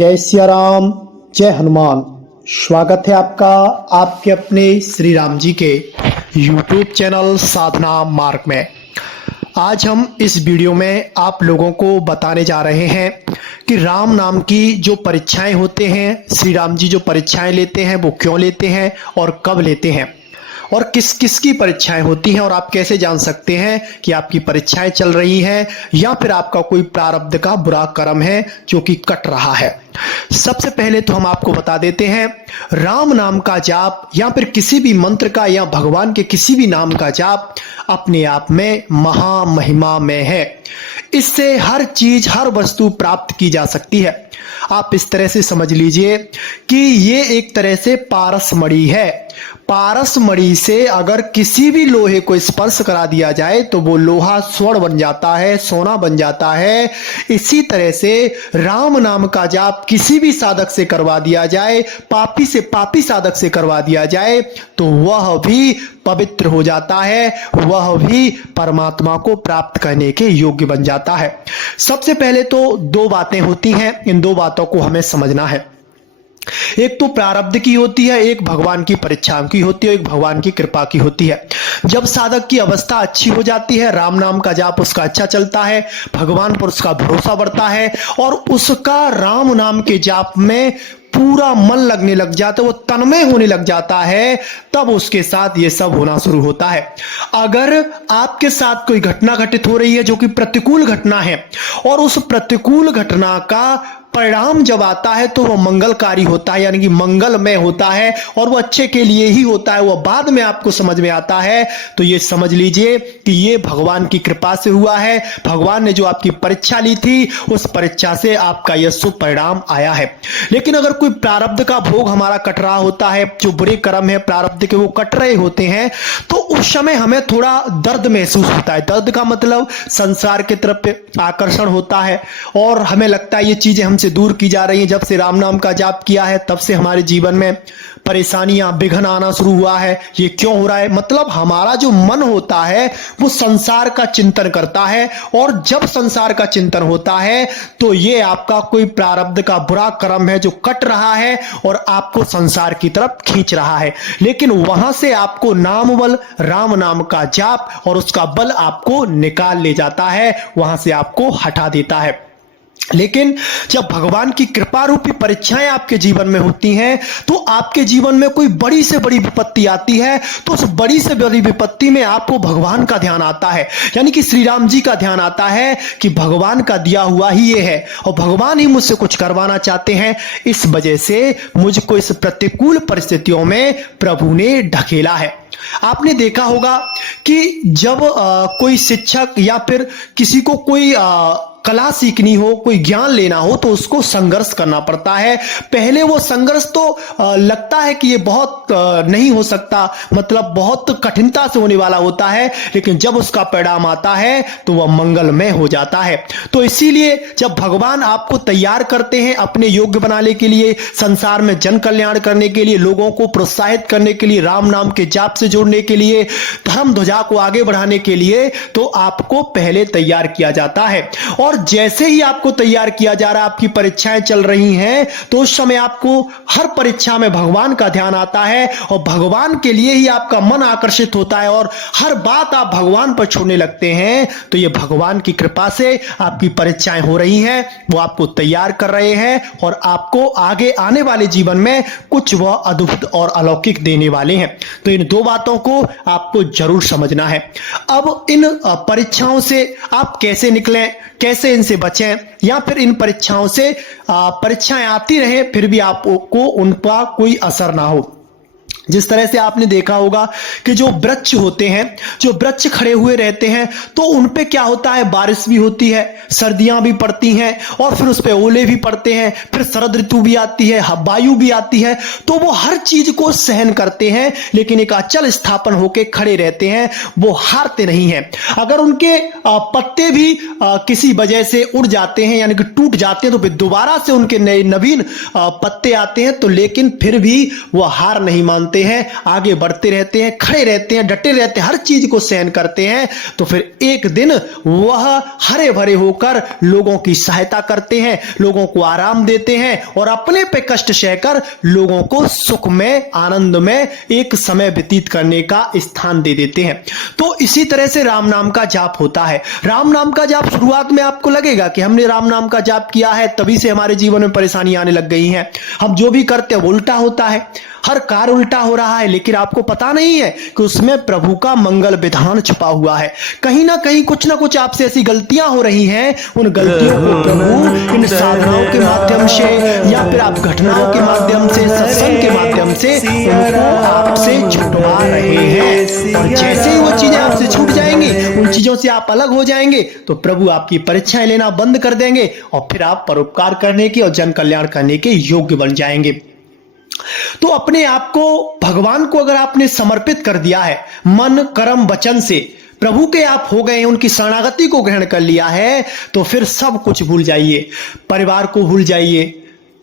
जय सिया राम, जय हनुमान। स्वागत है आपका आपके अपने श्री राम जी के YouTube चैनल साधना मार्ग में। आज हम इस वीडियो में आप लोगों को बताने जा रहे हैं कि राम नाम की जो परीक्षाएं होते हैं, श्री राम जी जो परीक्षाएं लेते हैं वो क्यों लेते हैं और कब लेते हैं और किस किस की परीक्षाएं होती हैं और आप कैसे जान सकते हैं कि आपकी परीक्षाएं चल रही हैं या फिर आपका कोई प्रारब्ध का बुरा कर्म है जो कि कट रहा है। सबसे पहले तो हम आपको बता देते हैं, राम नाम का जाप या फिर किसी भी मंत्र का या भगवान के किसी भी नाम का जाप अपने आप में महा महिमा में है। इससे हर चीज हर वस्तु प्राप्त की जा सकती है। आप इस तरह से समझ लीजिए कि ये एक तरह से पारस मणि है। पारस मणि से अगर किसी भी लोहे को स्पर्श करा दिया जाए तो वो लोहा स्वर्ण बन जाता है, सोना बन जाता है। इसी तरह से राम नाम का जाप किसी भी साधक से करवा दिया जाए, पापी से पापी साधक से करवा दिया जाए तो वह भी पवित्र हो जाता है, वह भी परमात्मा को प्राप्त करने के योग्य बन जाता है। सबसे पहले तो दो बातें होती हैं, इन दो बातों को हमें समझना है। एक तो प्रारब्ध की होती है, एक भगवान की परीक्षा की होती है, एक भगवान की कृपा की होती है। जब साधक की अवस्था अच्छी हो जाती है, राम नाम का जाप उसका अच्छा चलता है, भगवान पर उसका भरोसा बढ़ता है और उसका राम नाम के जाप में पूरा मन लगने लग जाता है, वो तन्मय होने लग जाता है, तब उसके साथ ये सब होना शुरू होता है। अगर आपके साथ कोई घटना घटित हो रही है जो कि प्रतिकूल घटना है और उस प्रतिकूल घटना का परिणाम जब आता है तो वह मंगलकारी होता है, यानी कि मंगलमय होता है और वह अच्छे के लिए ही होता है, वह बाद में आपको समझ में आता है। तो ये समझ लीजिए कि ये भगवान की कृपा से हुआ है। भगवान ने जो आपकी परीक्षा ली थी उस परीक्षा से आपका यह शुभ परिणाम आया है। लेकिन अगर कोई प्रारब्ध का भोग हमारा कट रहा होता है, जो बुरे कर्म है प्रारब्ध के वो कट रहे होते हैं, तो उस समय हमें थोड़ा दर्द महसूस होता है। दर्द का मतलब संसार की तरफ आकर्षण होता है और हमें लगता है ये चीजें हमसे दूर की जा रही हैं। जब से राम नाम का जाप किया है तब से हमारे जीवन में परेशानियां विघ्न आना शुरू हुआ है। ये क्यों हो रहा है? मतलब हमारा जो मन होता है वो संसार का चिंतन करता है और जब संसार का चिंतन होता है तो ये आपका कोई प्रारब्ध का बुरा कर्म है जो कट रहा है और आपको संसार की तरफ खींच रहा है। लेकिन वहां से आपको नाम बल, राम नाम का जाप और उसका बल आपको निकाल ले जाता है, वहां से आपको हटा देता है। लेकिन जब भगवान की कृपा रूपी परीक्षाएं आपके जीवन में होती हैं तो आपके जीवन में कोई बड़ी से बड़ी विपत्ति आती है तो उस बड़ी से बड़ी विपत्ति में आपको भगवान का ध्यान आता है, यानी कि श्री राम जी का ध्यान आता है कि भगवान का दिया हुआ ही ये है और भगवान ही मुझसे कुछ करवाना चाहते हैं। इस वजह से मुझको इस प्रतिकूल परिस्थितियों में प्रभु ने ढकेला है। आपने देखा होगा कि जब कोई शिक्षक या फिर किसी को कोई कला सीखनी हो, कोई ज्ञान लेना हो तो उसको संघर्ष करना पड़ता है। पहले वो संघर्ष तो लगता है कि ये बहुत नहीं हो सकता, मतलब बहुत कठिनता से होने वाला होता है, लेकिन जब उसका परिणाम आता है तो वह मंगलमय हो जाता है। तो इसीलिए जब भगवान आपको तैयार करते हैं अपने योग्य बनाने के लिए, संसार में जन कल्याण करने के लिए, लोगों को प्रोत्साहित करने के लिए, राम नाम के जाप से जोड़ने के लिए, धर्म ध्वजा को आगे बढ़ाने के लिए, तो आपको पहले तैयार किया जाता है। और जैसे ही आपको तैयार किया जा रहा है, आपकी परीक्षाएं चल रही हैं, तो उस समय आपको हर परीक्षा में भगवान का ध्यान आता है और भगवान के लिए ही आपका मन आकर्षित होता है और हर बात आप भगवान पर छोड़ने लगते हैं। तो ये भगवान की कृपा से आपकी परीक्षाएं हो रही हैं, वो आपको तैयार कर रहे हैं और आपको आगे आने वाले जीवन में कुछ वह अद्भुत और अलौकिक देने वाले हैं। तो इन दो बातों को आपको जरूर समझना है। अब इन परीक्षाओं से आप कैसे निकलें, कैसे इनसे बचें, या फिर इन परीक्षाओं से परीक्षाएं आती रहे फिर भी आपको उनका कोई असर ना हो। जिस तरह से आपने देखा होगा कि जो वृक्ष होते हैं, जो वृक्ष खड़े हुए रहते हैं तो उन पे क्या होता है, बारिश भी होती है, सर्दियां भी पड़ती हैं और फिर उस पे ओले भी पड़ते हैं, फिर शरद ऋतु भी आती है, वायु भी आती है, तो वो हर चीज को सहन करते हैं लेकिन एक अचल स्थापन होकर खड़े रहते हैं, वो हारते नहीं हैं। अगर उनके पत्ते भी किसी वजह से उड़ जाते हैं यानी कि टूट जाते हैं तो फिर दोबारा से उनके नए नवीन पत्ते आते हैं, तो लेकिन फिर भी वो हार नहीं मानते चलते हैं, आगे बढ़ते रहते हैं, खड़े रहते हैं, डटे रहते हैं, हर चीज को सहन करते हैं, तो फिर एक दिन वह हरे भरे होकर लोगों की सहायता करते हैं, लोगों को आराम देते हैं और अपने पे कष्ट सहकर लोगों को सुख में, आनंद में एक समय व्यतीत करने का स्थान दे देते हैं। तो इसी तरह से राम नाम का जाप होता है। राम नाम का जाप शुरुआत में आपको लगेगा कि हमने राम नाम का जाप किया है तभी से हमारे जीवन में परेशानी आने लग गई है, हम जो भी करते हैं वो उल्टा होता है, हर कार्य उल्टा हो रहा है, लेकिन आपको पता नहीं है कि उसमें प्रभु का मंगल विधान छुपा हुआ है। कहीं ना कहीं कुछ ना कुछ आपसे ऐसी गलतियां हो रही हैं, उन गलतियों को प्रभु इन साधनाओं के माध्यम से या फिर आप घटनाओं के माध्यम से, सत्संग के माध्यम से उनको आपसे छुटवा रहे हैं। और जैसे ही वो चीजें आपसे छूट जाएंगी, उन चीजों से आप अलग हो जाएंगे, तो प्रभु आपकी परीक्षाएं लेना बंद कर देंगे और फिर आप परोपकार करने की और जन कल्याण करने के योग्य बन जाएंगे। तो अपने आप को भगवान को अगर आपने समर्पित कर दिया है मन, कर्म, वचन से, प्रभु के आप हो गए, उनकी शरणागति को ग्रहण कर लिया है, तो फिर सब कुछ भूल जाइए। परिवार को भूल जाइए,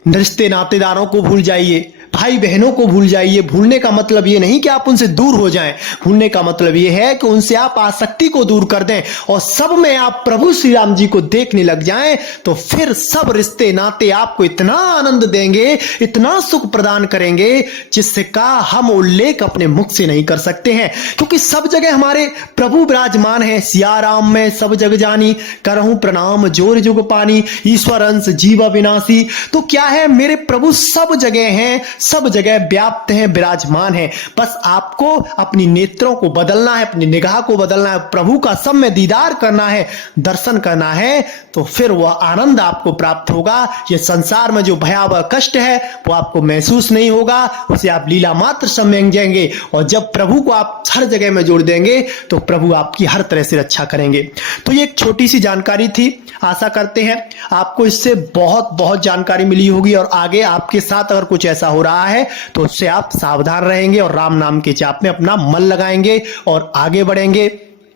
रिश्ते नातेदारों को भूल जाइए, भाई बहनों को भूल जाइए। भूलने का मतलब ये नहीं कि आप उनसे दूर हो जाएं, भूलने का मतलब ये है कि उनसे आप आसक्ति को दूर कर दें और सब में आप प्रभु श्री राम जी को देखने लग जाएं, तो फिर सब रिश्ते नाते आपको इतना आनंद देंगे, इतना सुख प्रदान करेंगे, जिससे का हम उल्लेख अपने मुख से नहीं कर सकते हैं। क्योंकि सब जगह हमारे प्रभु विराजमान है। सिया राम में सब जग जानी, करहूं प्रणाम जोर जुग पानी, ईश्वर अंश जीव अविनाशी। तो क्या है, मेरे प्रभु सब जगह हैं, सब जगह व्याप्त हैं, विराजमान हैं। बस आपको अपनी नेत्रों को बदलना है, अपनी निगाह को बदलना है, प्रभु का सब में दीदार करना है, दर्शन करना है, तो फिर वह आनंद आपको प्राप्त होगा। ये संसार में जो भयावह कष्ट है वो आपको महसूस नहीं होगा, उसे आप लीला मात्र समझ जाएंगे। और जब प्रभु को आप हर जगह में जोड़ देंगे तो प्रभु आपकी हर तरह से रक्षा करेंगे। तो ये एक छोटी सी जानकारी थी, आशा करते हैं आपको इससे बहुत बहुत जानकारी मिली होगी और आगे आपके साथ अगर कुछ ऐसा हो रहा है तो उससे आप सावधान रहेंगे और राम नाम के जाप में अपना मन लगाएंगे और आगे बढ़ेंगे।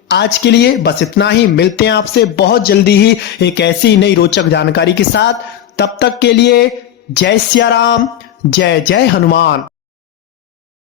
आज के लिए बस इतना ही, मिलते हैं आपसे बहुत जल्दी ही एक ऐसी नई रोचक जानकारी के साथ। तब तक के लिए जय सिया राम, जय जय हनुमान।